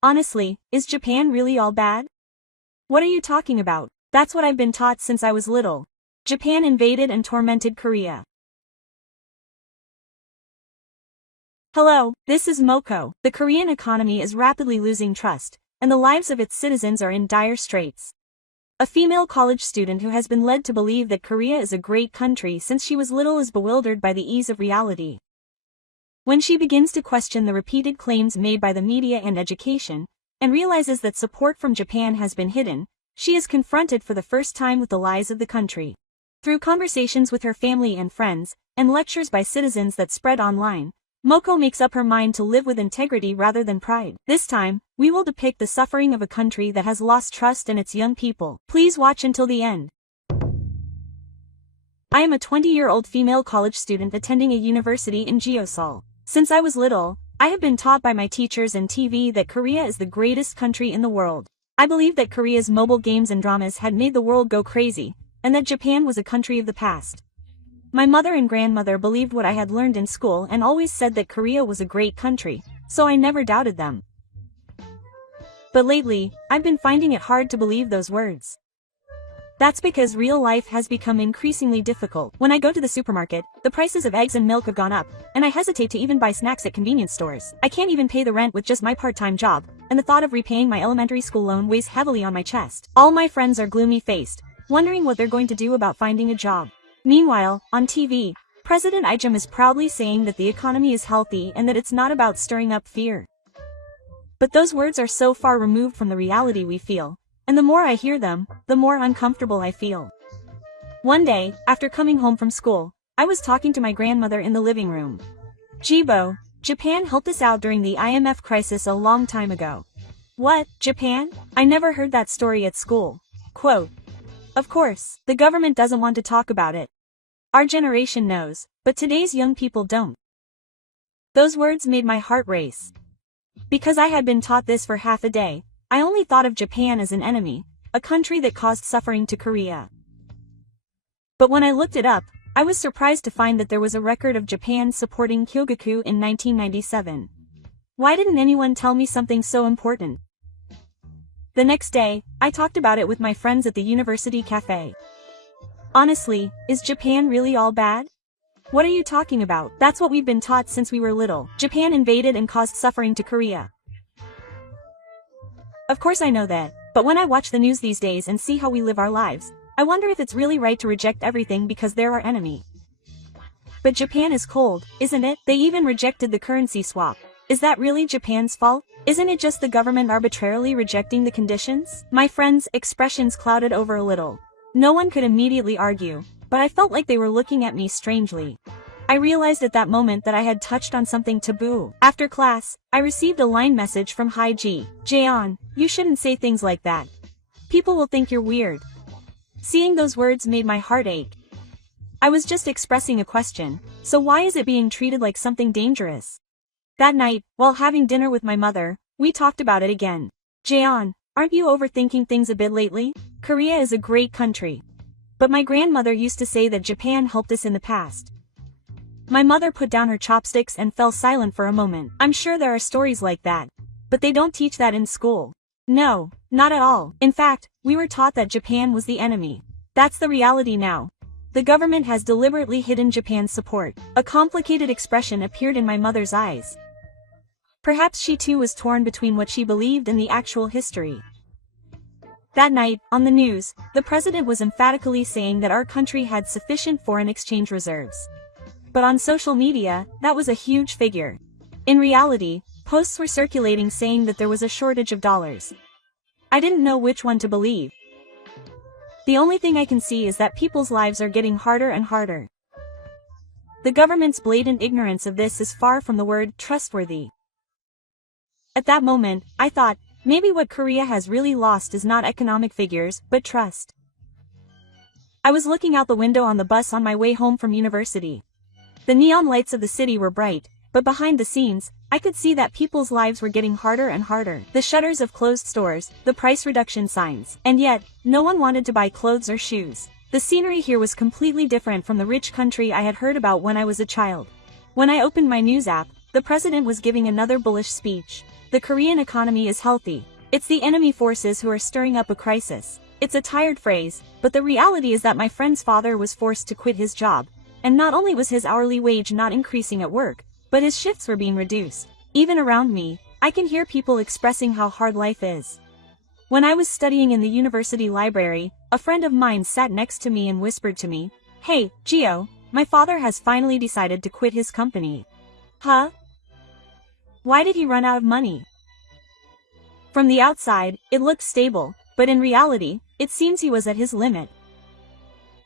Honestly, is Japan really all bad? What are you talking about? That's what I've been taught since I was little. Japan invaded and tormented Korea. Hello, this is Moko. The Korean economy is rapidly losing trust, and the lives of its citizens are in dire straits. A female college student who has been led to believe that Korea is a great country since she was little is bewildered by the ease of reality. When she begins to question the repeated claims made by the media and education, and realizes that support from Japan has been hidden, she is confronted for the first time with the lies of the country. Through conversations with her family and friends, and lectures by citizens that spread online, Moko makes up her mind to live with integrity rather than pride. This time, we will depict the suffering of a country that has lost trust in its young people. Please watch until the end. I am a 20-year-old female college student attending a university in Jeosul. Since I was little, I have been taught by my teachers and TV that Korea is the greatest country in the world. I believe that Korea's mobile games and dramas had made the world go crazy, and that Japan was a country of the past. My mother and grandmother believed what I had learned in school and always said that Korea was a great country, so I never doubted them. But lately, I've been finding it hard to believe those words. That's because real life has become increasingly difficult. When I go to the supermarket, the prices of eggs and milk have gone up, and I hesitate to even buy snacks at convenience stores. I can't even pay the rent with just my part-time job, and the thought of repaying my elementary school loan weighs heavily on my chest. All my friends are gloomy-faced, wondering what they're going to do about finding a job. Meanwhile, on TV, President Ijam is proudly saying that the economy is healthy and that it's not about stirring up fear. But those words are so far removed from the reality we feel, and the more I hear them, the more uncomfortable I feel. One day, after coming home from school, I was talking to my grandmother in the living room. Jibo, Japan helped us out during the IMF crisis a long time ago. What, Japan? I never heard that story at school. Quote. Of course, the government doesn't want to talk about it. Our generation knows, but today's young people don't. Those words made my heart race. Because I had been taught this for half a day, I only thought of Japan as an enemy, a country that caused suffering to Korea. But when I looked it up, I was surprised to find that there was a record of Japan supporting Kyogaku in 1997. Why didn't anyone tell me something so important? The next day, I talked about it with my friends at the university cafe. Honestly, is Japan really all bad? What are you talking about? That's what we've been taught since we were little. Japan invaded and caused suffering to Korea. Of course I know that, but when I watch the news these days and see how we live our lives, I wonder if it's really right to reject everything because they're our enemy. But Japan is cold, isn't it? They even rejected the currency swap. Is that really Japan's fault? Isn't it just the government arbitrarily rejecting the conditions? My friends' expressions clouded over a little. No one could immediately argue, but I felt like they were looking at me strangely. I realized at that moment that I had touched on something taboo. After class, I received a line message from Hi-Ji. Jaeon, you shouldn't say things like that. People will think you're weird. Seeing those words made my heart ache. I was just expressing a question, so why is it being treated like something dangerous? That night, while having dinner with my mother, we talked about it again. Jaeon, aren't you overthinking things a bit lately? Korea is a great country. But my grandmother used to say that Japan helped us in the past. My mother put down her chopsticks and fell silent for a moment. I'm sure there are stories like that. But they don't teach that in school. No, not at all. In fact, we were taught that Japan was the enemy. That's the reality now. The government has deliberately hidden Japan's support. A complicated expression appeared in my mother's eyes. Perhaps she too was torn between what she believed and the actual history. That night, on the news, the president was emphatically saying that our country had sufficient foreign exchange reserves. But on social media, that was a huge figure. In reality, posts were circulating saying that there was a shortage of dollars. I didn't know which one to believe. The only thing I can see is that people's lives are getting harder and harder. The government's blatant ignorance of this is far from the word trustworthy. At that moment, I thought, maybe what Korea has really lost is not economic figures, but trust. I was looking out the window on the bus on my way home from university. The neon lights of the city were bright, but behind the scenes, I could see that people's lives were getting harder and harder. The shutters of closed stores, the price reduction signs, and yet, no one wanted to buy clothes or shoes. The scenery here was completely different from the rich country I had heard about when I was a child. When I opened my news app, the president was giving another bullish speech. The Korean economy is healthy. It's the enemy forces who are stirring up a crisis. It's a tired phrase, but the reality is that my friend's father was forced to quit his job. And not only was his hourly wage not increasing at work, but his shifts were being reduced. Even around me, I can hear people expressing how hard life is. When I was studying in the university library, a friend of mine sat next to me and whispered to me, "Hey, Gio, my father has finally decided to quit his company." Huh? Why did he run out of money? From the outside, it looked stable, but in reality, it seems he was at his limit.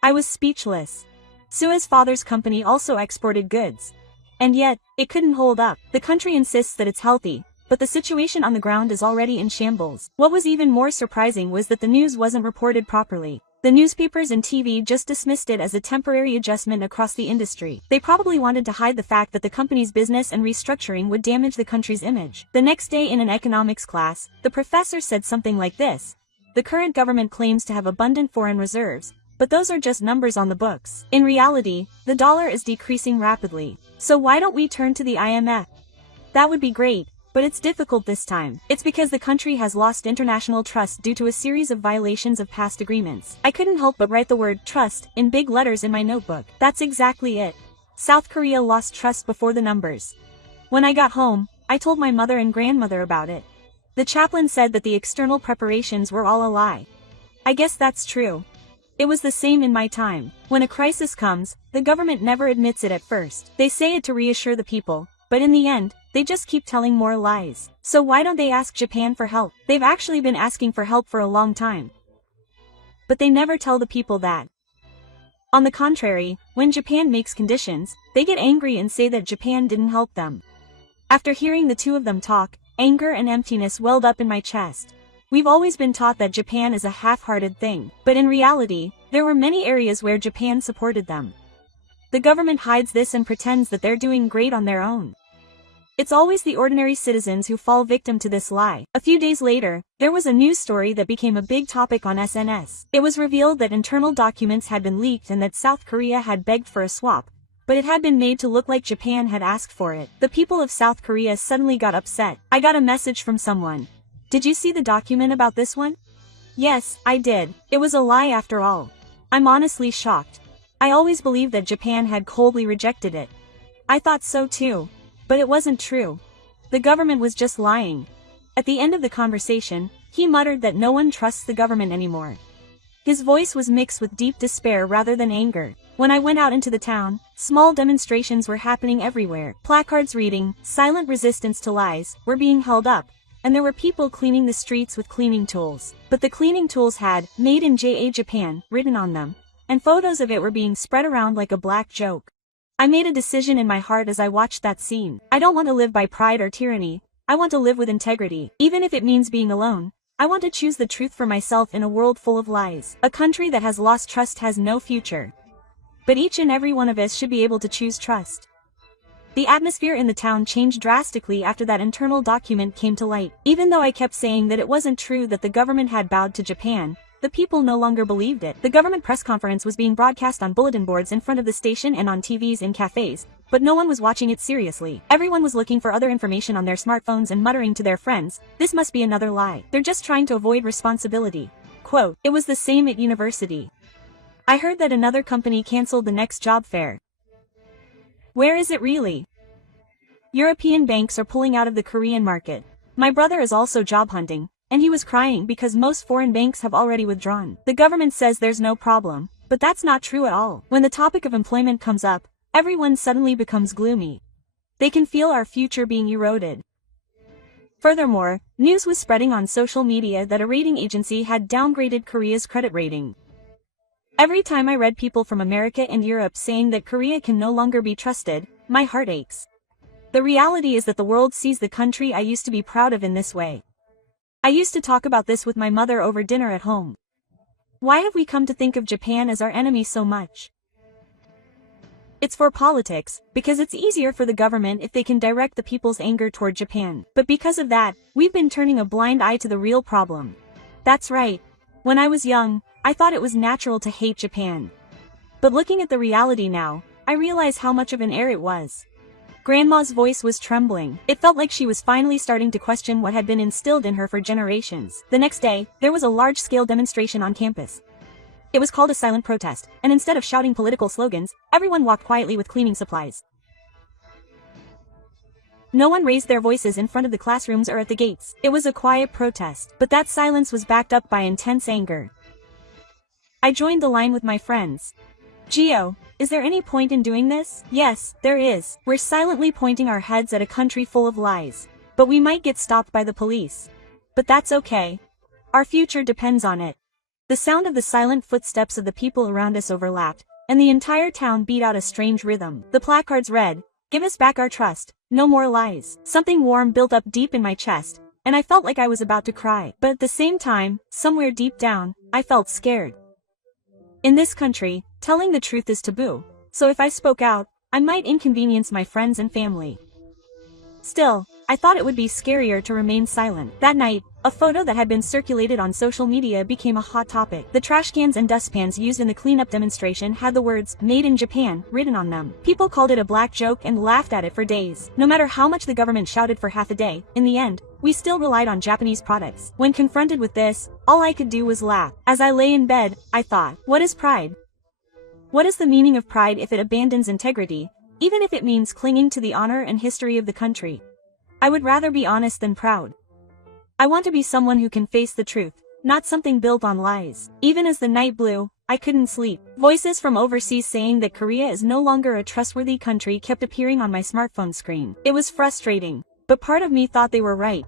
I was speechless. Sue's father's company also exported goods. And yet, it couldn't hold up. The country insists that it's healthy, but the situation on the ground is already in shambles. What was even more surprising was that the news wasn't reported properly. The newspapers and TV just dismissed it as a temporary adjustment across the industry. They probably wanted to hide the fact that the company's business and restructuring would damage the country's image. The next day in an economics class, the professor said something like this: "The current government claims to have abundant foreign reserves, but those are just numbers on the books. In reality, the dollar is decreasing rapidly. So why don't we turn to the IMF? That would be great, but it's difficult this time. It's because the country has lost international trust due to a series of violations of past agreements." I couldn't help but write the word trust in big letters in my notebook. That's exactly it. South Korea lost trust before the numbers. When I got home, I told my mother and grandmother about it. The chaplain said that the external preparations were all a lie. I guess that's true. It was the same in my time. When a crisis comes, the government never admits it at first. They say it to reassure the people, but in the end, they just keep telling more lies. So why don't they ask Japan for help? They've actually been asking for help for a long time. But they never tell the people that. On the contrary, when Japan makes conditions, they get angry and say that Japan didn't help them. After hearing the two of them talk, anger and emptiness welled up in my chest. We've always been taught that Japan is a half-hearted thing, but in reality, there were many areas where Japan supported them. The government hides this and pretends that they're doing great on their own. It's always the ordinary citizens who fall victim to this lie. A few days later, there was a news story that became a big topic on SNS. It was revealed that internal documents had been leaked and that South Korea had begged for a swap, but it had been made to look like Japan had asked for it. The people of South Korea suddenly got upset. I got a message from someone. "Did you see the document about this one?" Yes, I did. It was a lie after all. I'm honestly shocked. I always believed that Japan had coldly rejected it. I thought so too. But it wasn't true. The government was just lying. At the end of the conversation, he muttered that no one trusts the government anymore. His voice was mixed with deep despair rather than anger. When I went out into the town, small demonstrations were happening everywhere. Placards reading, "Silent resistance to lies," were being held up, and there were people cleaning the streets with cleaning tools. But the cleaning tools had "Made in Japan" written on them, and photos of it were being spread around like a black joke. I made a decision in my heart as I watched that scene. I don't want to live by pride or tyranny. I want to live with integrity. Even if it means being alone, I want to choose the truth for myself in a world full of lies. A country that has lost trust has no future. But each and every one of us should be able to choose trust. The atmosphere in the town changed drastically after that internal document came to light. Even though I kept saying that it wasn't true that the government had bowed to Japan, the people no longer believed it. The government press conference was being broadcast on bulletin boards in front of the station and on TVs in cafes, but no one was watching it seriously. Everyone was looking for other information on their smartphones and muttering to their friends, "This must be another lie. They're just trying to avoid responsibility." Quote, "It was the same at university. I heard that another company canceled the next job fair. Where is it really? European banks are pulling out of the Korean market. My brother is also job hunting, and he was crying because most foreign banks have already withdrawn. The government says there's no problem, but that's not true at all. When the topic of employment comes up, everyone suddenly becomes gloomy. They can feel our future being eroded." Furthermore, news was spreading on social media that a rating agency had downgraded Korea's credit rating. Every time I read people from America and Europe saying that Korea can no longer be trusted, my heart aches. The reality is that the world sees the country I used to be proud of in this way. I used to talk about this with my mother over dinner at home. Why have we come to think of Japan as our enemy so much? It's for politics, because it's easier for the government if they can direct the people's anger toward Japan. But because of that, we've been turning a blind eye to the real problem. That's right. When I was young, I thought it was natural to hate Japan. But looking at the reality now, I realize how much of an error it was. Grandma's voice was trembling. It felt like she was finally starting to question what had been instilled in her for generations. The next day, there was a large-scale demonstration on campus. It was called a silent protest, and instead of shouting political slogans, everyone walked quietly with cleaning supplies. No one raised their voices in front of the classrooms or at the gates. It was a quiet protest, but that silence was backed up by intense anger. I joined the line with my friends. Gio, is there any point in doing this? Yes, there is. We're silently pointing our heads at a country full of lies. But we might get stopped by the police. But that's okay. Our future depends on it. The sound of the silent footsteps of the people around us overlapped, and the entire town beat out a strange rhythm. The placards read, "Give us back our trust, no more lies." Something warm built up deep in my chest, and I felt like I was about to cry. But at the same time, somewhere deep down, I felt scared. In this country, telling the truth is taboo, so if I spoke out, I might inconvenience my friends and family. Still, I thought it would be scarier to remain silent. That night, a photo that had been circulated on social media became a hot topic. The trash cans and dustpans used in the cleanup demonstration had the words, "Made in Japan," written on them. People called it a black joke and laughed at it for days. No matter how much the government shouted for half a day, in the end, we still relied on Japanese products. When confronted with this, all I could do was laugh. As I lay in bed, I thought, what is pride? What is the meaning of pride if it abandons integrity, even if it means clinging to the honor and history of the country? I would rather be honest than proud. I want to be someone who can face the truth, not something built on lies. Even as the night blew, I couldn't sleep. Voices from overseas saying that Korea is no longer a trustworthy country kept appearing on my smartphone screen. It was frustrating, but part of me thought they were right.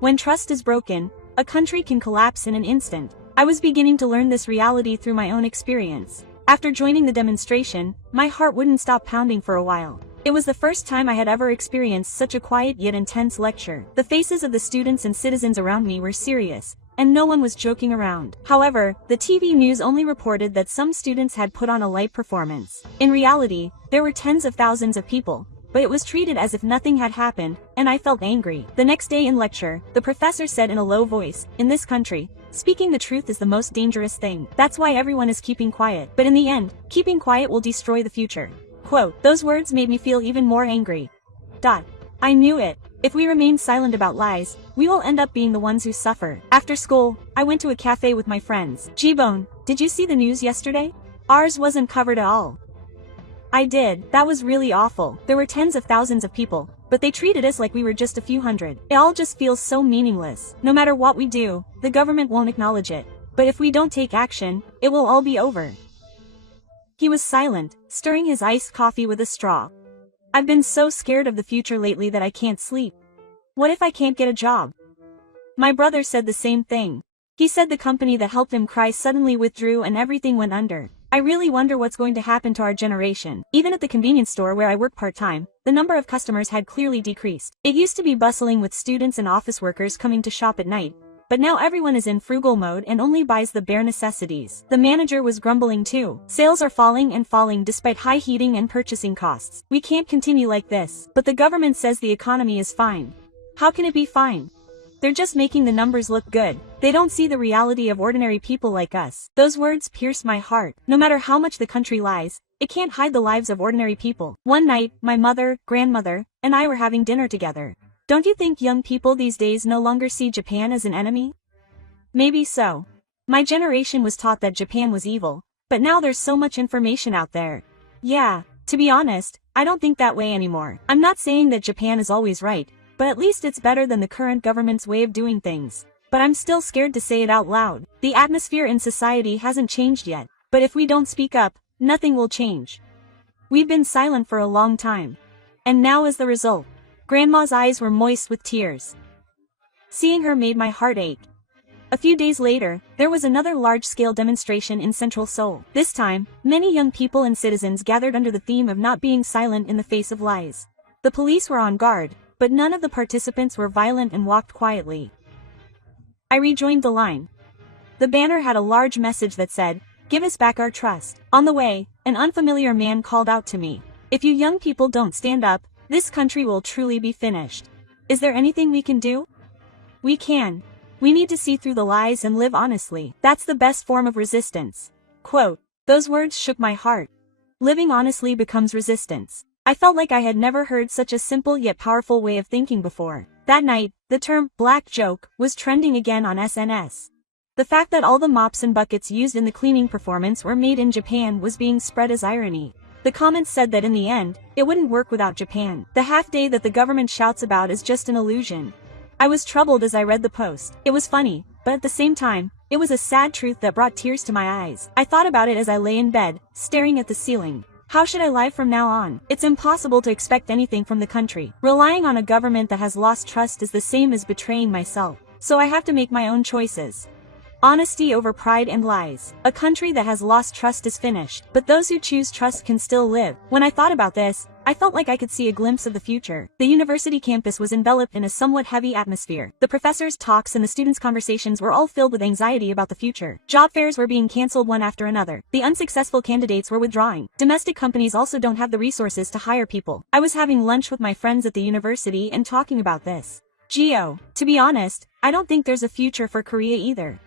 When trust is broken, a country can collapse in an instant. I was beginning to learn this reality through my own experience. After joining the demonstration, my heart wouldn't stop pounding for a while. It was the first time I had ever experienced such a quiet yet intense lecture. The faces of the students and citizens around me were serious, and no one was joking around. However, the TV news only reported that some students had put on a light performance. In reality, there were tens of thousands of people, but it was treated as if nothing had happened, and I felt angry. The next day in lecture, the professor said in a low voice, "In this country, speaking the truth is the most dangerous thing. That's why everyone is keeping quiet. But in the end, keeping quiet will destroy the future." Quote, those words made me feel even more angry. I knew it. If we remain silent about lies, we will end up being the ones who suffer. After school, I went to a cafe with my friends. G-Bone, did you see the news yesterday? Ours wasn't covered at all. I did. That was really awful. There were tens of thousands of people, but they treated us like we were just a few hundred. It all just feels so meaningless. No matter what we do, the government won't acknowledge it. But if we don't take action, it will all be over. He was silent, stirring his iced coffee with a straw. I've been so scared of the future lately that I can't sleep. What if I can't get a job? My brother said the same thing. He said the company that helped him cry suddenly withdrew and everything went under. I really wonder what's going to happen to our generation. Even at the convenience store where I work part-time, the number of customers had clearly decreased. It used to be bustling with students and office workers coming to shop at night, but now everyone is in frugal mode and only buys the bare necessities. The manager was grumbling too. Sales are falling and falling despite high heating and purchasing costs. We can't continue like this. But the government says the economy is fine. How can it be fine? They're just making the numbers look good. They don't see the reality of ordinary people like us. Those words pierce my heart. No matter how much the country lies, it can't hide the lives of ordinary people. One night, my mother, grandmother, and I were having dinner together. Don't you think young people these days no longer see Japan as an enemy? Maybe so. My generation was taught that Japan was evil, but now there's so much information out there. Yeah, to be honest, I don't think that way anymore. I'm not saying that Japan is always right, but at least it's better than the current government's way of doing things. But I'm still scared to say it out loud. The atmosphere in society hasn't changed yet, but if we don't speak up, nothing will change. We've been silent for a long time. And now is the result. Grandma's eyes were moist with tears. Seeing her made my heart ache. A few days later, there was another large-scale demonstration in central Seoul. This time, many young people and citizens gathered under the theme of not being silent in the face of lies. The police were on guard, but none of the participants were violent and walked quietly. I rejoined the line. The banner had a large message that said, "Give us back our trust." On the way, an unfamiliar man called out to me, "If you young people don't stand up, this country will truly be finished. Is there anything we can do?" We can. We need to see through the lies and live honestly. That's the best form of resistance. Quote, those words shook my heart. Living honestly becomes resistance. I felt like I had never heard such a simple yet powerful way of thinking before. That night, the term black joke was trending again on SNS. The fact that all the mops and buckets used in the cleaning performance were made in Japan was being spread as irony. The comments said that in the end, it wouldn't work without Japan. The half day that the government shouts about is just an illusion. I was troubled as I read the post. It was funny, but at the same time, it was a sad truth that brought tears to my eyes. I thought about it as I lay in bed, staring at the ceiling. How should I live from now on? It's impossible to expect anything from the country. Relying on a government that has lost trust is the same as betraying myself. So I have to make my own choices. Honesty over pride and lies. A country that has lost trust is finished, but those who choose trust can still live. When I thought about this, I felt like I could see a glimpse of the future. The university campus was enveloped in a somewhat heavy atmosphere. The professors' talks and the students' conversations were all filled with anxiety about the future. Job fairs were being cancelled one after another. The unsuccessful candidates were withdrawing. Domestic companies also don't have the resources to hire people. I was having lunch with my friends at the university and talking about this. Geo, to be honest, I don't think there's a future for Korea either.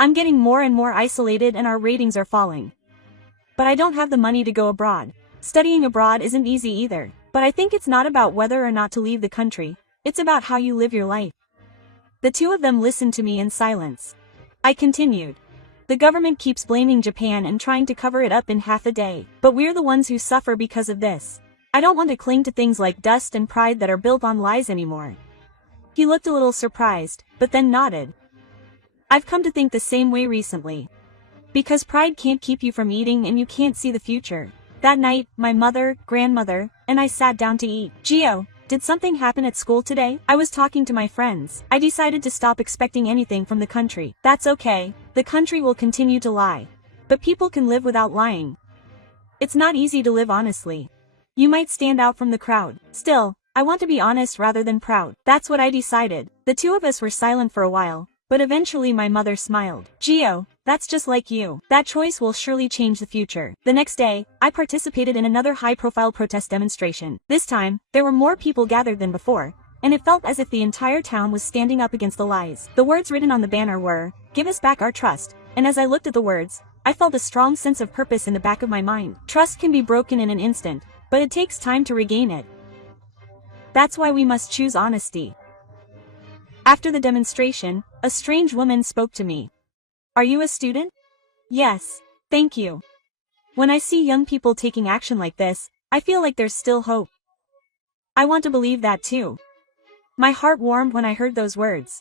I'm getting more and more isolated and our ratings are falling. But I don't have the money to go abroad. Studying abroad isn't easy either. But I think it's not about whether or not to leave the country. It's about how you live your life. The two of them listened to me in silence. I continued. The government keeps blaming Japan and trying to cover it up in half a day. But we're the ones who suffer because of this. I don't want to cling to things like dust and pride that are built on lies anymore. He looked a little surprised, but then nodded. I've come to think the same way recently. Because pride can't keep you from eating and you can't see the future. That night, my mother, grandmother, and I sat down to eat. Geo, did something happen at school today? I was talking to my friends. I decided to stop expecting anything from the country. That's okay. The country will continue to lie. But people can live without lying. It's not easy to live honestly. You might stand out from the crowd. Still, I want to be honest rather than proud. That's what I decided. The two of us were silent for a while. But eventually my mother smiled. Geo, that's just like you. That choice will surely change the future. The next day, I participated in another high-profile protest demonstration. This time, there were more people gathered than before, and it felt as if the entire town was standing up against the lies. The words written on the banner were, "Give us back our trust," and as I looked at the words, I felt a strong sense of purpose in the back of my mind. Trust can be broken in an instant, but it takes time to regain it. That's why we must choose honesty. After the demonstration, a strange woman spoke to me. Are you a student? Yes, thank you. When I see young people taking action like this, I feel like there's still hope. I want to believe that too. My heart warmed when I heard those words.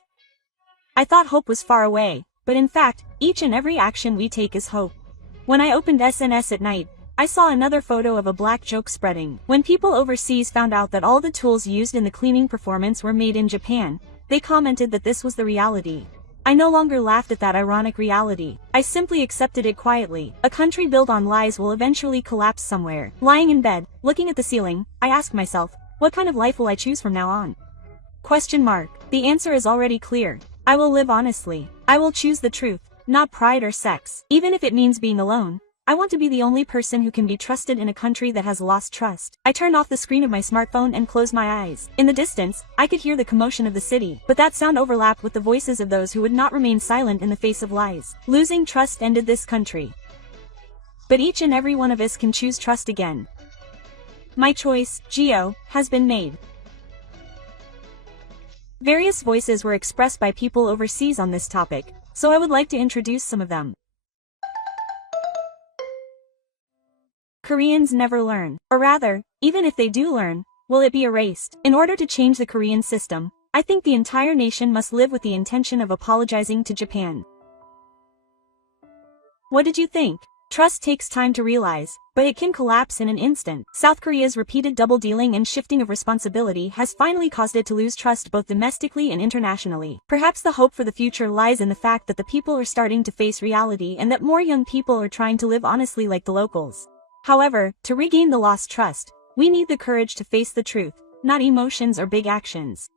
I thought hope was far away, but in fact, each and every action we take is hope. When I opened SNS at night, I saw another photo of a black joke spreading. When people overseas found out that all the tools used in the cleaning performance were made in Japan, they commented that this was the reality. I no longer laughed at that ironic reality. I simply accepted it quietly. A country built on lies will eventually collapse somewhere. Lying in bed, looking at the ceiling, I asked myself, what kind of life will I choose from now on? Question mark. The answer is already clear. I will live honestly. I will choose the truth, not pride or sex. Even if it means being alone, I want to be the only person who can be trusted in a country that has lost trust. I turned off the screen of my smartphone and closed my eyes. In the distance, I could hear the commotion of the city, but that sound overlapped with the voices of those who would not remain silent in the face of lies. Losing trust ended this country. But each and every one of us can choose trust again. My choice, Geo, has been made. Various voices were expressed by people overseas on this topic, so I would like to introduce some of them. Koreans never learn. Or rather, even if they do learn, will it be erased? In order to change the Korean system, I think the entire nation must live with the intention of apologizing to Japan. What did you think? Trust takes time to realize, but it can collapse in an instant. South Korea's repeated double-dealing and shifting of responsibility has finally caused it to lose trust both domestically and internationally. Perhaps the hope for the future lies in the fact that the people are starting to face reality and that more young people are trying to live honestly like the locals. However, to regain the lost trust, we need the courage to face the truth, not emotions or big actions.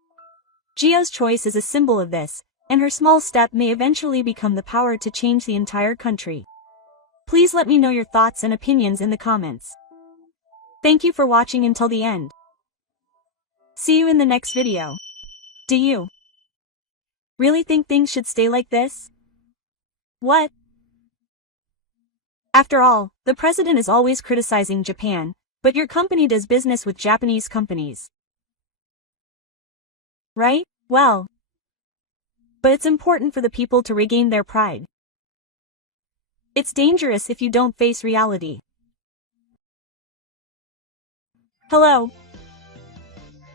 Geo's choice is a symbol of this, and her small step may eventually become the power to change the entire country. Please let me know your thoughts and opinions in the comments. Thank you for watching until the end. See you in the next video. Do you really think things should stay like this? What? After all, the president is always criticizing Japan, But your company does business with Japanese companies. Right? Well. But it's important for the people to regain their pride. It's dangerous if you don't face reality. Hello.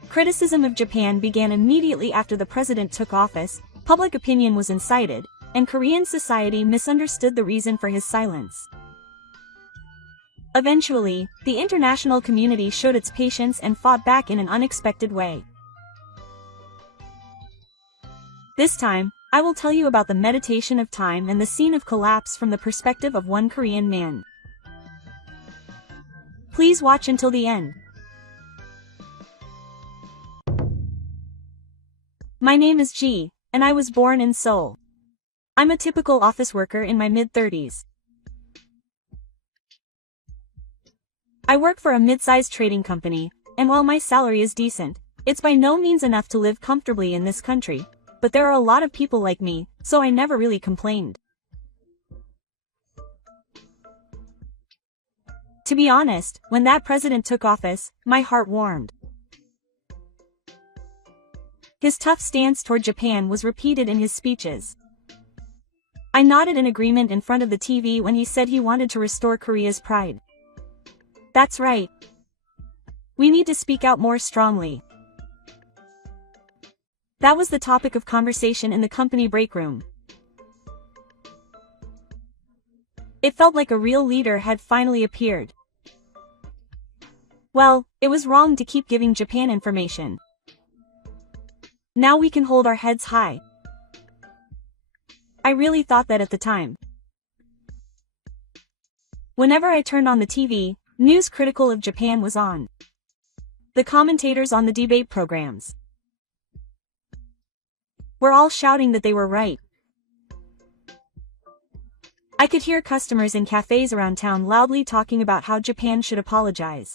Criticism of Japan began immediately after the president took office, public opinion was incited, and Korean society misunderstood the reason for his silence. Eventually, the international community showed its patience and fought back in an unexpected way. This time, I will tell you about the meditation of time and the scene of collapse from the perspective of one Korean man. Please watch until the end. My name is Ji, and I was born in Seoul. I'm a typical office worker in my mid-30s. I work for a mid-sized trading company, and while my salary is decent, it's by no means enough to live comfortably in this country, but there are a lot of people like me, so I never really complained. To be honest, when that president took office, my heart warmed. His tough stance toward Japan was repeated in his speeches. I nodded in agreement in front of the TV when he said he wanted to restore Korea's pride. That's right. We need to speak out more strongly. That was the topic of conversation in the company break room. It felt like a real leader had finally appeared. Well, it was wrong to keep giving Japan information. Now we can hold our heads high. I really thought that at the time. Whenever I turned on the TV, news critical of Japan was on. The commentators on the debate programs were all shouting that they were right. I could hear customers in cafes around town loudly talking about how Japan should apologize.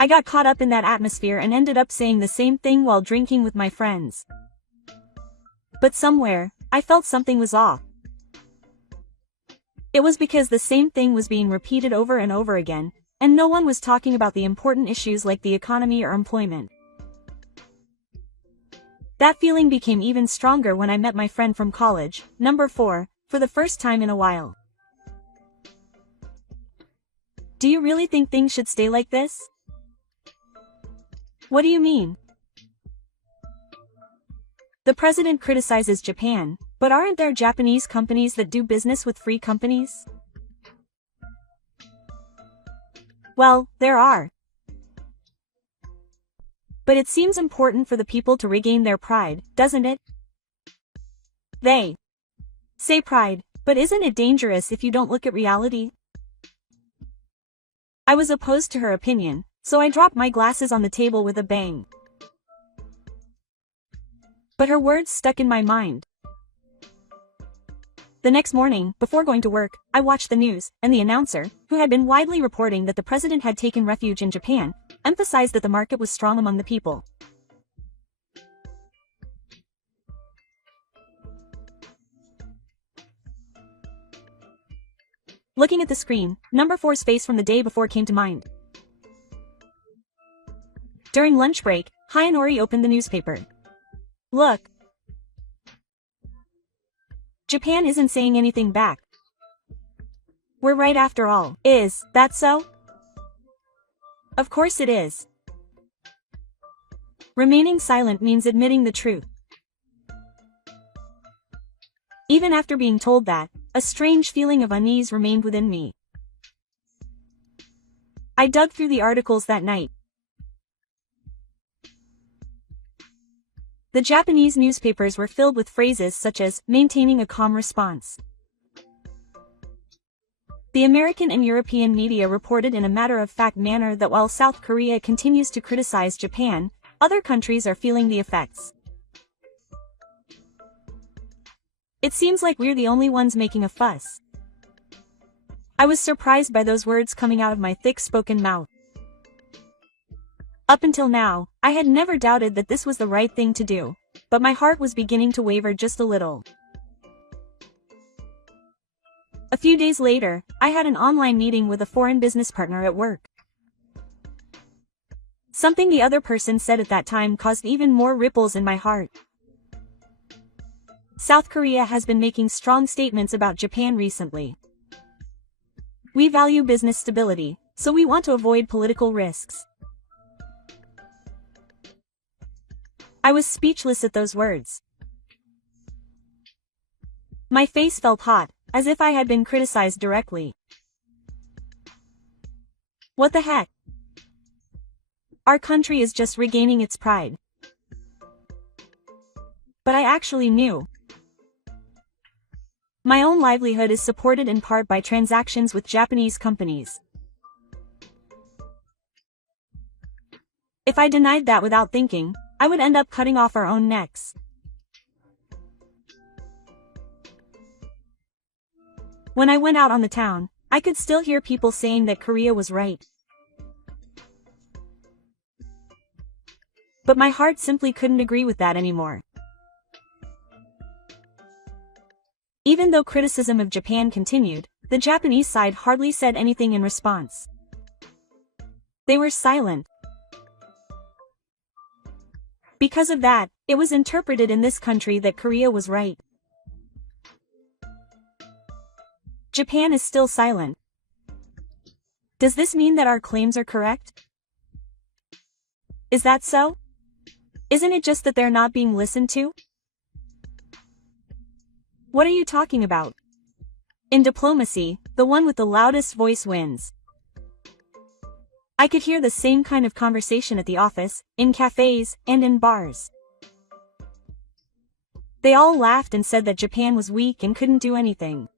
I got caught up in that atmosphere and ended up saying the same thing while drinking with my friends. But somewhere, I felt something was off. It was because the same thing was being repeated over and over again, and no one was talking about the important issues like the economy or employment. That feeling became even stronger when I met my friend from college, number 4, for the first time in a while. Do you really think things should stay like this? What do you mean? The president criticizes Japan, but aren't there Japanese companies that do business with free companies? Well, there are. But it seems important for the people to regain their pride, doesn't it? They say pride, but isn't it dangerous if you don't look at reality? I was opposed to her opinion, so I dropped my glasses on the table with a bang. But her words stuck in my mind. The next morning, before going to work, I watched the news, and the announcer, who had been widely reporting that the president had taken refuge in Japan, emphasized that the market was strong among the people. Looking at the screen, number 4's face from the day before came to mind. During lunch break, Hayanori opened the newspaper. Look. Japan isn't saying anything back. We're right after all. Is that so? Of course it is. Remaining silent means admitting the truth. Even after being told that, a strange feeling of unease remained within me. I dug through the articles that night. The Japanese newspapers were filled with phrases such as, maintaining a calm response. The American and European media reported in a matter-of-fact manner that while South Korea continues to criticize Japan, other countries are feeling the effects. It seems like we're the only ones making a fuss. I was surprised by those words coming out of my thick-spoken mouth. Up until now, I had never doubted that this was the right thing to do, but my heart was beginning to waver just a little. A few days later, I had an online meeting with a foreign business partner at work. Something the other person said at that time caused even more ripples in my heart. South Korea has been making strong statements about Japan recently. We value business stability, so we want to avoid political risks. I was speechless at those words. My face felt hot, as if I had been criticized directly. What the heck? Our country is just regaining its pride. But I actually knew. My own livelihood is supported in part by transactions with Japanese companies. If I denied that without thinking, I would end up cutting off our own necks. When I went out on the town, I could still hear people saying that Korea was right. But my heart simply couldn't agree with that anymore. Even though criticism of Japan continued, the Japanese side hardly said anything in response. They were silent. Because of that, it was interpreted in this country that Korea was right. Japan is still silent. Does this mean that our claims are correct? Is that so? Isn't it just that they're not being listened to? What are you talking about? In diplomacy, the one with the loudest voice wins. I could hear the same kind of conversation at the office, in cafes, and in bars. They all laughed and said that Japan was weak and couldn't do anything.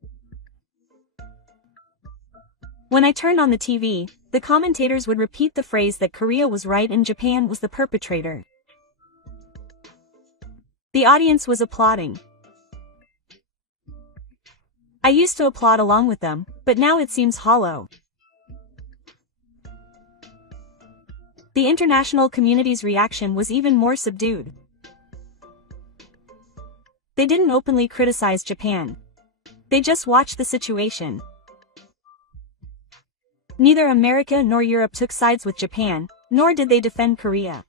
When I turned on the TV, the commentators would repeat the phrase that Korea was right and Japan was the perpetrator. The audience was applauding. I used to applaud along with them, but now it seems hollow. The international community's reaction was even more subdued. They didn't openly criticize Japan. They just watched the situation. Neither America nor Europe took sides with Japan, nor did they defend Korea.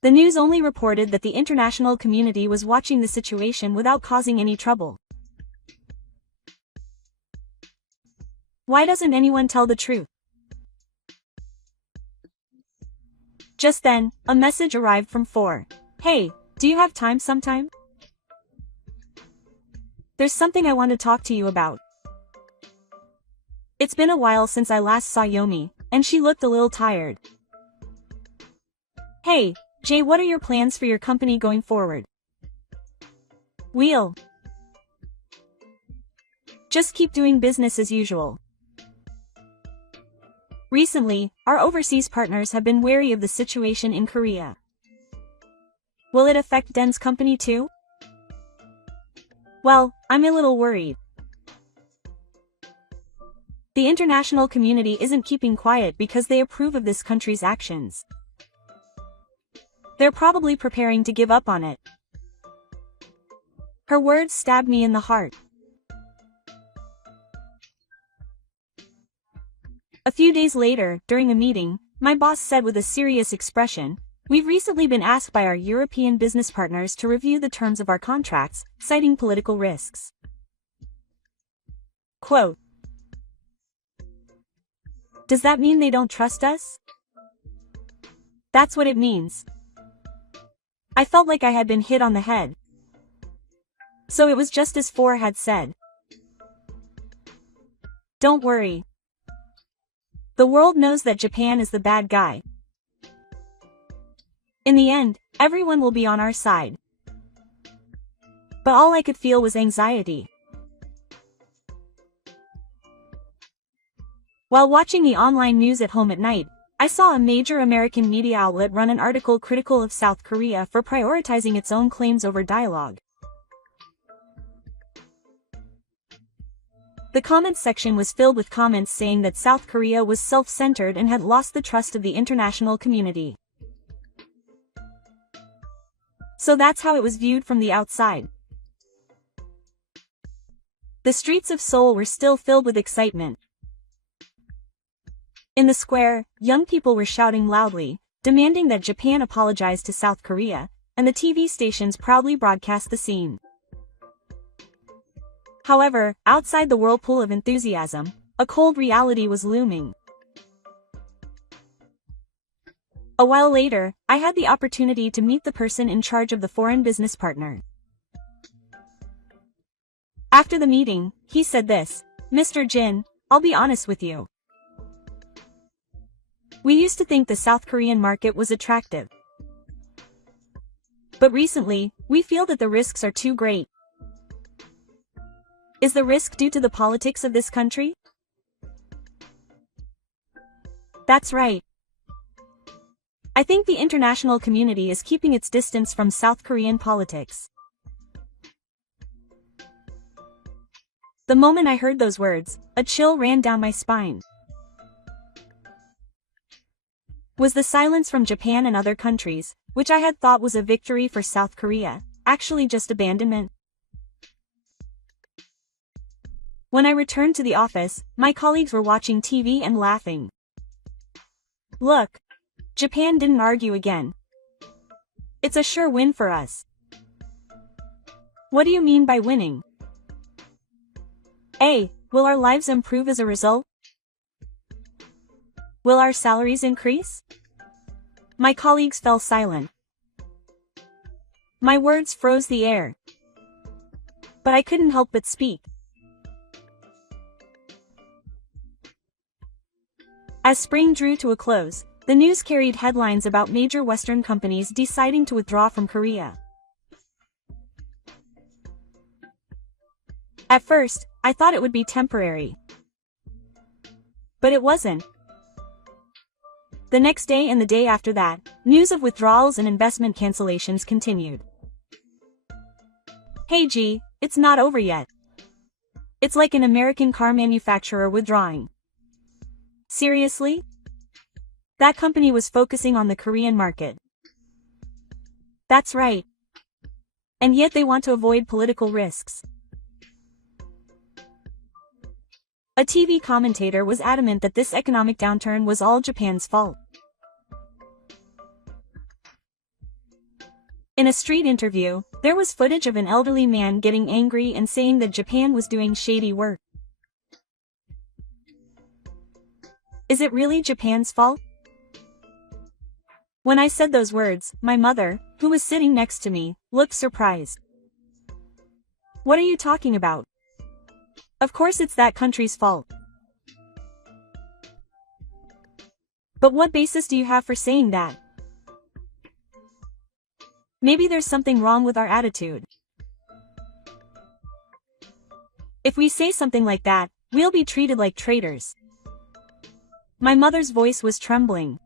The news only reported that the international community was watching the situation without causing any trouble. Why doesn't anyone tell the truth? Just then, a message arrived from 4. Hey, do you have time sometime? There's something I want to talk to you about. It's been a while since I last saw Yomi, and she looked a little tired. Hey, Jay, what are your plans for your company going forward? We'll just keep doing business as usual. Recently, our overseas partners have been wary of the situation in Korea. Will it affect Den's company too? Well, I'm a little worried. The international community isn't keeping quiet because they approve of this country's actions. They're probably preparing to give up on it. Her words stabbed me in the heart. A few days later, during a meeting, my boss said with a serious expression, "We've recently been asked by our European business partners to review the terms of our contracts, citing political risks." Quote, "Does that mean they don't trust us?" That's what it means. I felt like I had been hit on the head. So it was just as 4 had said. Don't worry. The world knows that Japan is the bad guy. In the end, everyone will be on our side. But all I could feel was anxiety. While watching the online news at home at night, I saw a major American media outlet run an article critical of South Korea for prioritizing its own claims over dialogue. The comments section was filled with comments saying that South Korea was self-centered and had lost the trust of the international community. So that's how it was viewed from the outside. The streets of Seoul were still filled with excitement. In the square, young people were shouting loudly, demanding that Japan apologize to South Korea, and the TV stations proudly broadcast the scene. However, outside the whirlpool of enthusiasm, a cold reality was looming. A while later, I had the opportunity to meet the person in charge of the foreign business partner. After the meeting, he said this, "Mr. Jin, I'll be honest with you. We used to think the South Korean market was attractive. But recently, we feel that the risks are too great." Is the risk due to the politics of this country? That's right. I think the international community is keeping its distance from South Korean politics. The moment I heard those words, a chill ran down my spine. Was the silence from Japan and other countries, which I had thought was a victory for South Korea, actually just abandonment? When I returned to the office, my colleagues were watching TV and laughing. Look, Japan didn't argue again. It's a sure win for us. What do you mean by winning? A. Will our lives improve as a result? Will our salaries increase? My colleagues fell silent. My words froze the air. But I couldn't help but speak. As spring drew to a close, the news carried headlines about major Western companies deciding to withdraw from Korea. At first, I thought it would be temporary. But it wasn't. The next day and the day after that, news of withdrawals and investment cancellations continued. Hey G, it's not over yet. It's like an American car manufacturer withdrawing. Seriously? That company was focusing on the Korean market. That's right. And yet they want to avoid political risks. A TV commentator was adamant that this economic downturn was all Japan's fault. In a street interview, there was footage of an elderly man getting angry and saying that Japan was doing shady work. Is it really Japan's fault? When I said those words, my mother, who was sitting next to me, looked surprised. What are you talking about? Of course it's that country's fault. But what basis do you have for saying that? Maybe there's something wrong with our attitude. If we say something like that, we'll be treated like traitors. My mother's voice was trembling.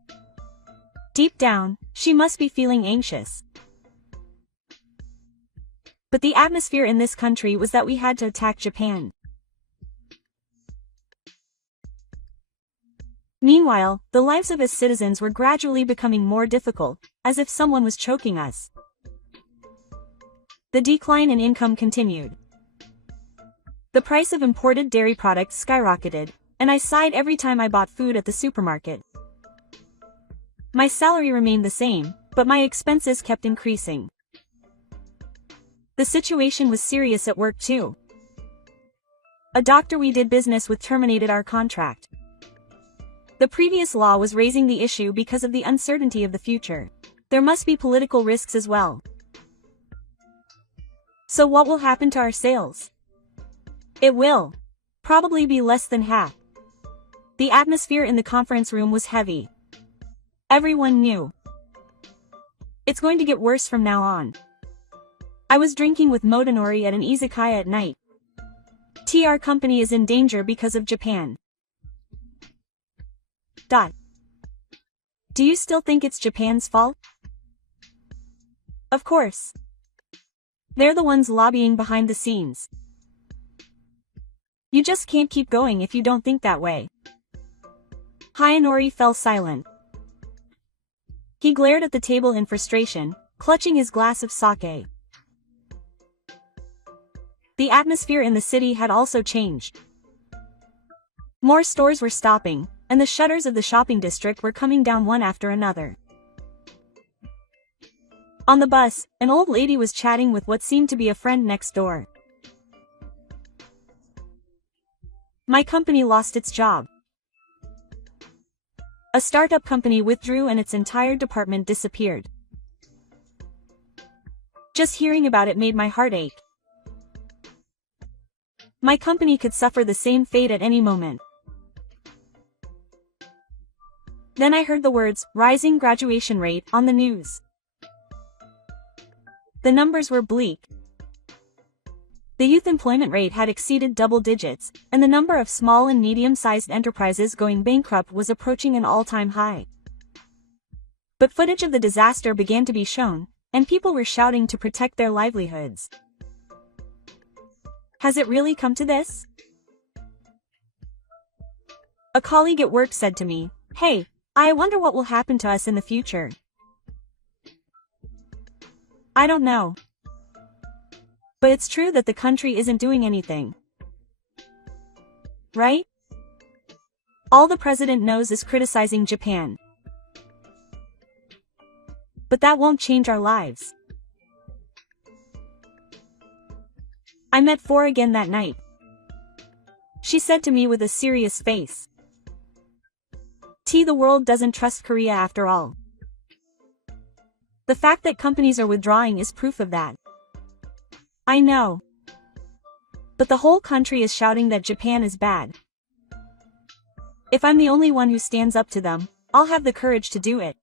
Deep down, she must be feeling anxious. But the atmosphere in this country was that we had to attack Japan. Meanwhile, the lives of us citizens were gradually becoming more difficult, as if someone was choking us. The decline in income continued. The price of imported dairy products skyrocketed, and I sighed every time I bought food at the supermarket. My salary remained the same, but my expenses kept increasing. The situation was serious at work too. A doctor we did business with terminated our contract. The previous law was raising the issue because of the uncertainty of the future. There must be political risks as well. So what will happen to our sales? It will probably be less than half. The atmosphere in the conference room was heavy. Everyone knew. It's going to get worse from now on. I was drinking with Motonori at an izakaya at night. Our company is in danger because of Japan. Do you still think it's Japan's fault? Of course. They're the ones lobbying behind the scenes. You just can't keep going if you don't think that way. Hayanori fell silent. He glared at the table in frustration, clutching his glass of sake. The atmosphere in the city had also changed. More stores were stopping, and the shutters of the shopping district were coming down one after another. On the bus, an old lady was chatting with what seemed to be a friend next door. My company lost its job. A startup company withdrew and its entire department disappeared. Just hearing about it made my heart ache. My company could suffer the same fate at any moment. Then I heard the words, rising graduation rate, on the news. The numbers were bleak. The youth employment rate had exceeded double digits, and the number of small and medium-sized enterprises going bankrupt was approaching an all-time high. But footage of the disaster began to be shown, and people were shouting to protect their livelihoods. Has it really come to this? A colleague at work said to me, "Hey, I wonder what will happen to us in the future." I don't know. But it's true that the country isn't doing anything. Right? All the president knows is criticizing Japan. But that won't change our lives. I met Four again that night. She said to me with a serious face, "The world doesn't trust Korea after all." The fact that companies are withdrawing is proof of that. I know. But the whole country is shouting that Japan is bad. If I'm the only one who stands up to them, I'll have the courage to do it.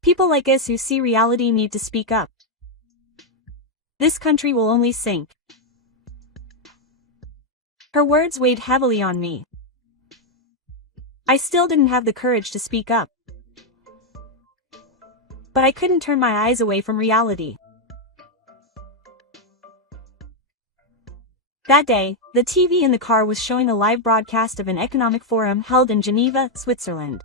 People like us who see reality need to speak up. This country will only sink. Her words weighed heavily on me. I still didn't have the courage to speak up. But I couldn't turn my eyes away from reality. That day, the TV in the car was showing a live broadcast of an economic forum held in Geneva, Switzerland.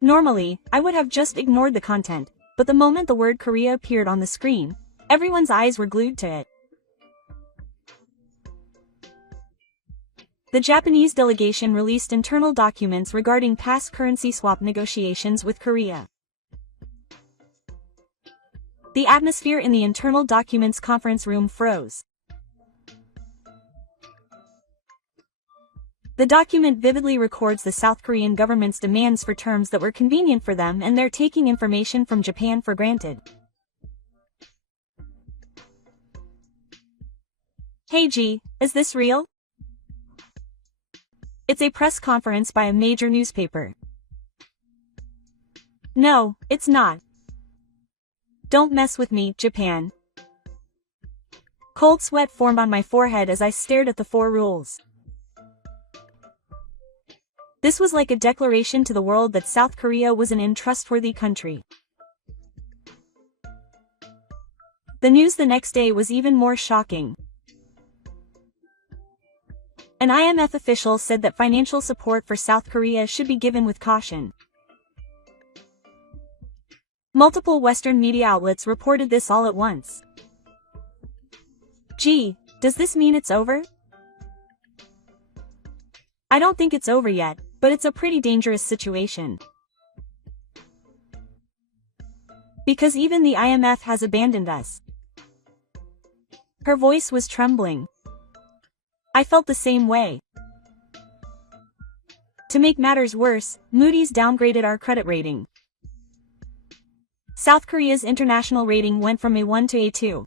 Normally, I would have just ignored the content, but the moment the word Korea appeared on the screen, everyone's eyes were glued to it. The Japanese delegation released internal documents regarding past currency swap negotiations with Korea. The atmosphere in the internal documents conference room froze. The document vividly records the South Korean government's demands for terms that were convenient for them, and they're taking information from Japan for granted. "Hey G, is this real?" It's a press conference by a major newspaper. "No, it's not. Don't mess with me, Japan." Cold sweat formed on my forehead as I stared at the four rules. This was like a declaration to the world that South Korea was an untrustworthy country. The news the next day was even more shocking. An IMF official said that financial support for South Korea should be given with caution. Multiple Western media outlets reported this all at once. Gee, does this mean it's over? I don't think it's over yet, but it's a pretty dangerous situation. Because even the IMF has abandoned us. Her voice was trembling. I felt the same way. To make matters worse, Moody's downgraded our credit rating. South Korea's international rating went from A1 to A2.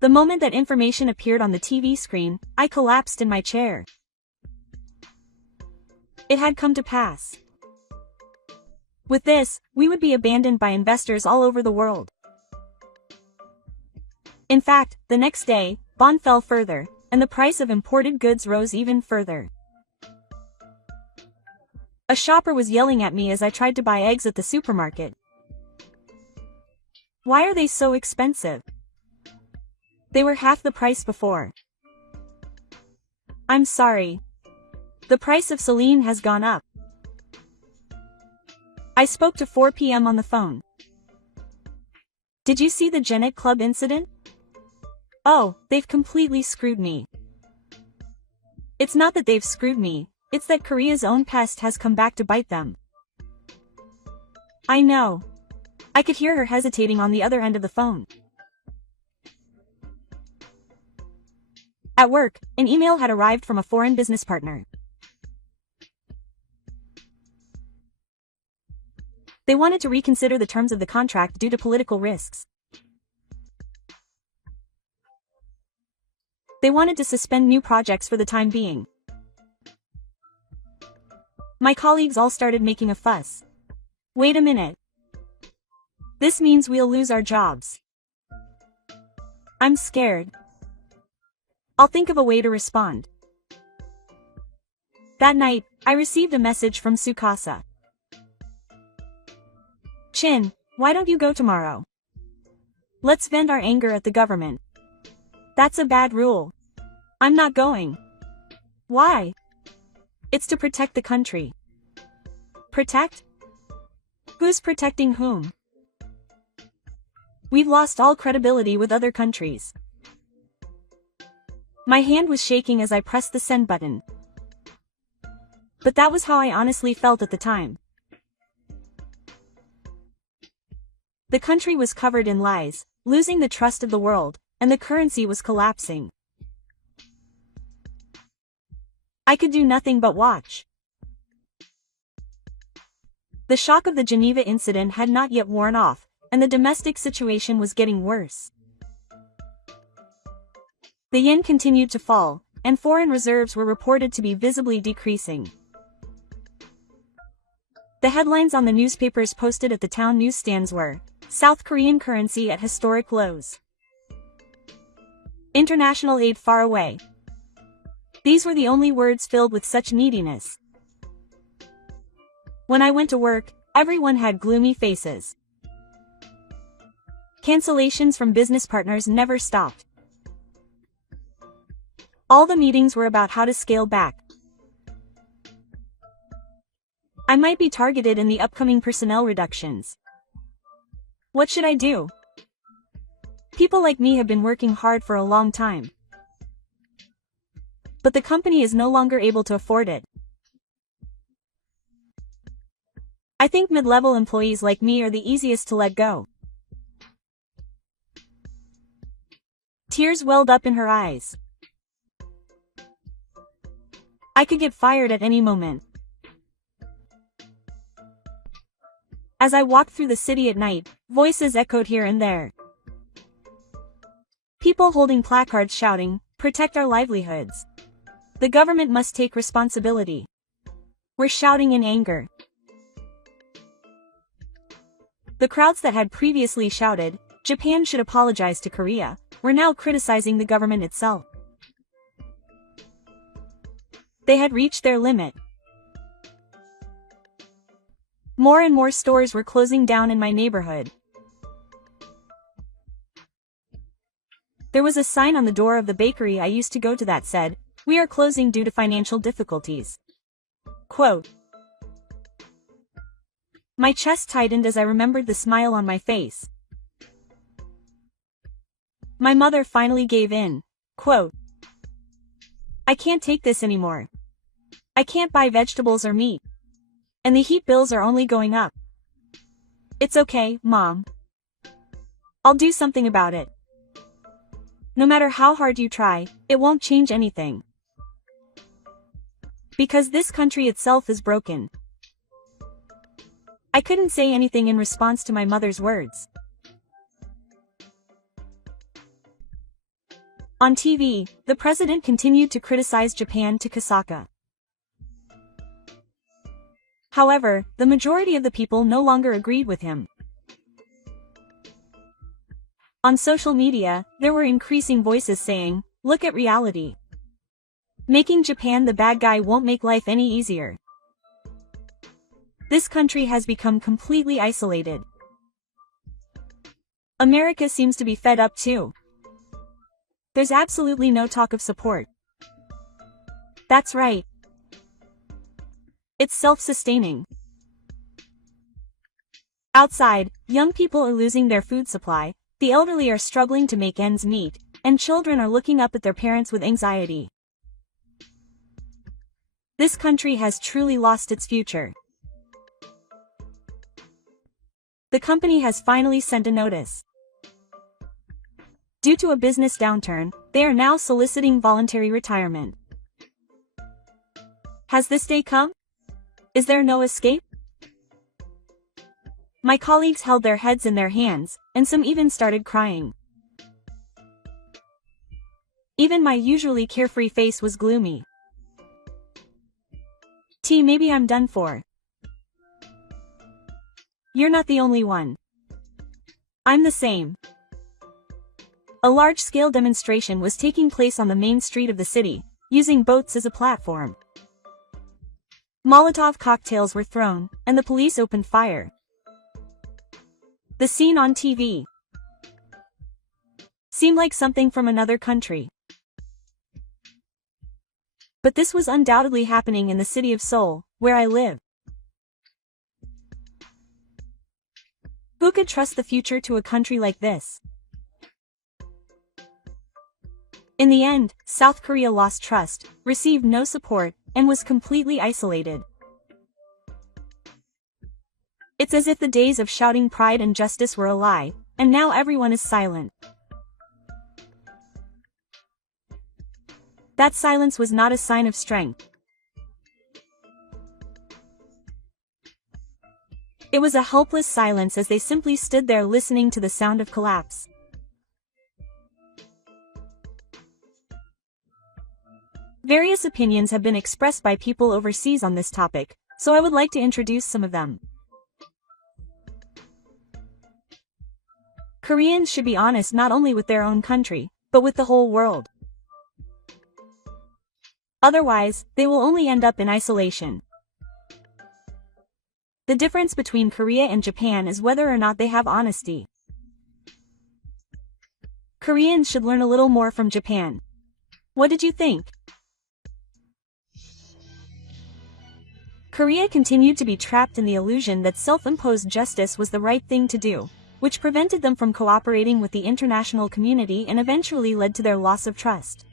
The moment that information appeared on the TV screen, I collapsed in my chair. It had come to pass. With this, we would be abandoned by investors all over the world. In fact, the next day, bond fell further, and the price of imported goods rose even further. A shopper was yelling at me as I tried to buy eggs at the supermarket. Why are they so expensive? They were half the price before. I'm sorry. The price of selene has gone up. I spoke to 4 p.m. on the phone. Did you see the Genet Club incident? Oh, they've completely screwed me. It's not that they've screwed me, it's that Korea's own pest has come back to bite them. I know. I could hear her hesitating on the other end of the phone. At work, an email had arrived from a foreign business partner. They wanted to reconsider the terms of the contract due to political risks. They wanted to suspend new projects for the time being. My colleagues all started making a fuss. Wait a minute. This means we'll lose our jobs. I'm scared. I'll think of a way to respond. That night, I received a message from Sukasa. Chin, why don't you go tomorrow? Let's vent our anger at the government. That's a bad rule. I'm not going. Why? It's to protect the country. Protect? Who's protecting whom? We've lost all credibility with other countries. My hand was shaking as I pressed the send button. But that was how I honestly felt at the time. The country was covered in lies, losing the trust of the world, and the currency was collapsing. I could do nothing but watch. The shock of the Geneva incident had not yet worn off, and the domestic situation was getting worse. The yen continued to fall, and foreign reserves were reported to be visibly decreasing. The headlines on the newspapers posted at the town newsstands were, South Korean currency at historic lows. International aid far away. These were the only words filled with such neediness. When I went to work, everyone had gloomy faces. Cancellations from business partners never stopped. All the meetings were about how to scale back. I might be targeted in the upcoming personnel reductions. What should I do? People like me have been working hard for a long time. But the company is no longer able to afford it. I think mid-level employees like me are the easiest to let go. Tears welled up in her eyes. I could get fired at any moment. As I walked through the city at night, voices echoed here and there. People holding placards shouting, "Protect our livelihoods. The government must take responsibility." We're shouting in anger. The crowds that had previously shouted, "Japan should apologize to Korea," were now criticizing the government itself. They had reached their limit. More and more stores were closing down in my neighborhood. There was a sign on the door of the bakery I used to go to that said, "We are closing due to financial difficulties." Quote. My chest tightened as I remembered the smile on my face. My mother finally gave in. Quote. I can't take this anymore. I can't buy vegetables or meat. And the heat bills are only going up. It's okay, Mom. I'll do something about it. No matter how hard you try, it won't change anything. Because this country itself is broken. I couldn't say anything in response to my mother's words. On TV, the president continued to criticize Japan to Kasaka. However, the majority of the people no longer agreed with him. On social media, there were increasing voices saying, "Look at reality. Making Japan the bad guy won't make life any easier. This country has become completely isolated. America seems to be fed up too. There's absolutely no talk of support. That's right. It's self-sustaining." Outside, young people are losing their food supply, the elderly are struggling to make ends meet, and children are looking up at their parents with anxiety. This country has truly lost its future. The company has finally sent a notice. Due to a business downturn, they are now soliciting voluntary retirement. Has this day come? Is there no escape? My colleagues held their heads in their hands, and some even started crying. Even my usually carefree face was gloomy. Maybe I'm done for. You're not the only one. I'm the same. A large-scale demonstration was taking place on the main street of the city, using boats as a platform. Molotov cocktails were thrown, and the police opened fire. The scene on TV seemed like something from another country. But this was undoubtedly happening in the city of Seoul, where I live. Who could trust the future to a country like this? In the end, South Korea lost trust, received no support, and was completely isolated. It's as if the days of shouting pride and justice were a lie, and now everyone is silent. That silence was not a sign of strength. It was a helpless silence as they simply stood there listening to the sound of collapse. Various opinions have been expressed by people overseas on this topic, so I would like to introduce some of them. Koreans should be honest not only with their own country, but with the whole world. Otherwise, they will only end up in isolation. The difference between Korea and Japan is whether or not they have honesty. Koreans should learn a little more from Japan. What did you think? Korea continued to be trapped in the illusion that self-imposed justice was the right thing to do, which prevented them from cooperating with the international community and eventually led to their loss of trust.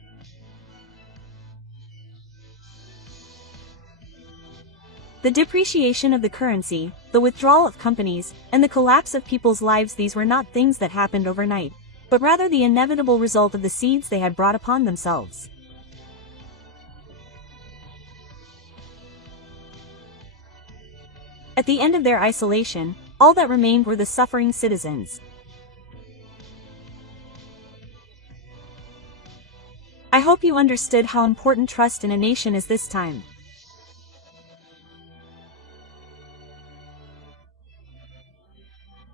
The depreciation of the currency, the withdrawal of companies, and the collapse of people's lives, these were not things that happened overnight, but rather the inevitable result of the seeds they had brought upon themselves. At the end of their isolation, all that remained were the suffering citizens. I hope you understood how important trust in a nation is this time.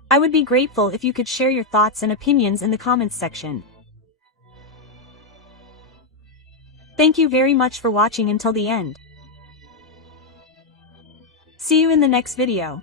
I would be grateful if you could share your thoughts and opinions in the comments section. Thank you very much for watching until the end. See you in the next video.